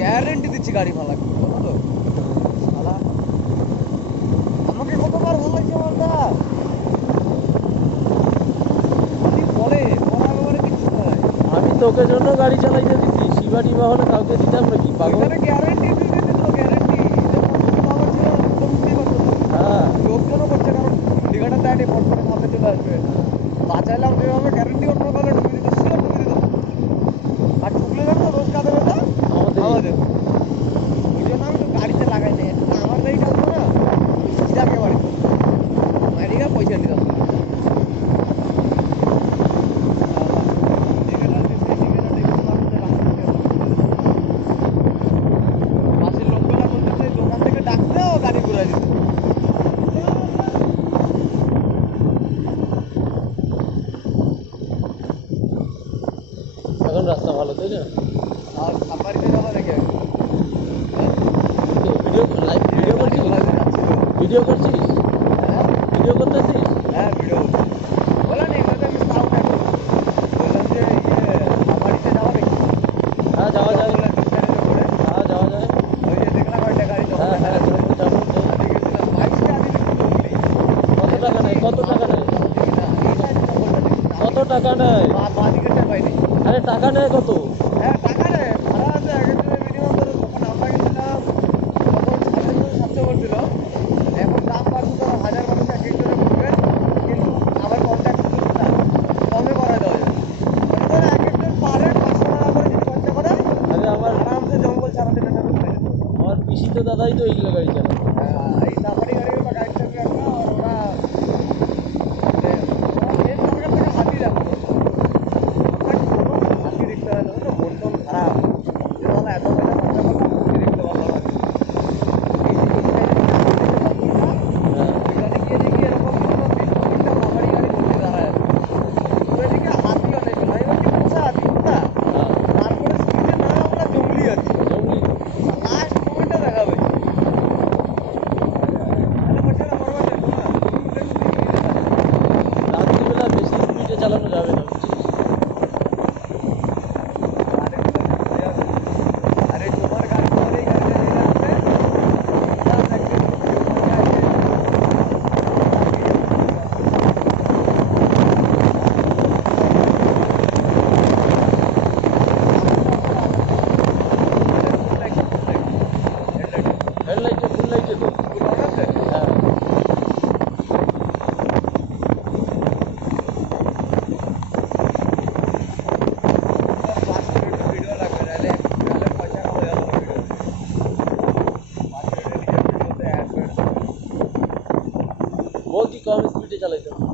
Guarantee দিচ্ছি গাড়ি ভালো লাগবে, বলো তো শালা। আমাকে কতবার ভালো লাগছে মালটা, খালি বলে বলার ব্যাপারে কিছু নাই। আমি তোকে জন্য গাড়ি চালাইতে দিচ্ছি, শিবা টিবা হলে কাউকে দিতাম নাকি পাগল? গ্যারেন্টি দিয়ে দিত, গ্যারেন্টি। হ্যাঁ, লোকজনও করছে, কারণ দীঘাটা দেয় পট করে সামনে চলে আসবে। বাঁচাইলাম যেভাবে, গ্যারেন্টি অন্য কালে ঢুকে দিত, শিওর ঢুকে দিত। আর ঢুকলে জানো রোজ কাঁদে বেটা আমাদের। ওই জন্য আমি তো গাড়িতে লাগাই নাই, আমার গাড়ি চালতো না ইরাকে বাড়ি মারিকা পয়সা নিতাম। পাশের লোকগুলা বলতেছে দোকান থেকে ডাকতে ও গাড়ি ঘুরাই দিত। এখন রাস্তা ভালো তাই না? আর সাফারিতে যাবো নাকি ভিডিও লাইভ ভিডিও করছিস? ভিডিও করছিস? হ্যাঁ ভিডিও করতেছিস? হ্যাঁ ভিডিও বলা নেই, আমি তাও দেখো বললাম যে সাফারিতে যাওয়া নাকি। হ্যাঁ যাওয়া যায়, হ্যাঁ যাওয়া যায়। ওই যে দেখলাম একটা গাড়ি হ্যাঁ হ্যাঁ যাবো। গেছিলাম বাইশটা আমি কত টাকা নেয়? কত টাকা নেয়? কত টাকা নেয়? বাদিকেটা পাইনি। আরে টাকা নেয় কত? হ্যাঁ টাকা নেয়, ভাড়া আছে আগের দিনে মিনিমাম ধরো তখন আমরা গেছিলাম তখন 750 করছিল, এখন দাম বাড়ছে ধরো 1000 মানুষ এক একজনে ঘুরবে, কিন্তু আবার কন্ট্যাক্ট না কমে করা দেওয়া যায়। ধরো এক একজন পারে 500 টাকা করে যদি খরচা করে আরে আমার আরামসে জঙ্গল সারাদিন একটা ঘুরে যেত। আমার পিসি তো দাদাই তো এইগুলো গাড়ি চালায়। এই সাফারি গাড়ি বা গাড়ি চাপি একটা, আর ওরা মেন সরকার থেকে হাতি রাখতো, হাতি দেখতে হয় না, মন টন খারাপ যে তাহলে এত পয়সা খরচা করলাম হাতি দেখতে পারলাম না। ওইখানে গিয়ে দেখি এরকম মিনিমাম 20-25টা সাফারি গাড়ি বসে দাঁড়ায় আছে, ঘুরে দেখি হাতি অনেকগুলো। আমি ভাবছি পোষা হাতি কোনটা, তারপরে সিটে না আমরা জঙ্গলি হাতি, লাস্ট মোমেন্টে দেখা পাই। রাত্রিবেলা বেশি স্পিডে চালানো যাবে না, বুঝছিস? আরে তোমার গাড়ি তোমার এই গাড়িটা নিয়ে যাচ্ছে হেডলাইটে ফুল লাইটে তো। হ্যাঁ ভিডিও লাগবে, নাহলে পয়সা খাওয়া যাবে না ভিডিও। 5 মিনিটের নিজের ভিডিওতে অ্যাড করে বল কি কম স্পিডে চালাইতে হবে।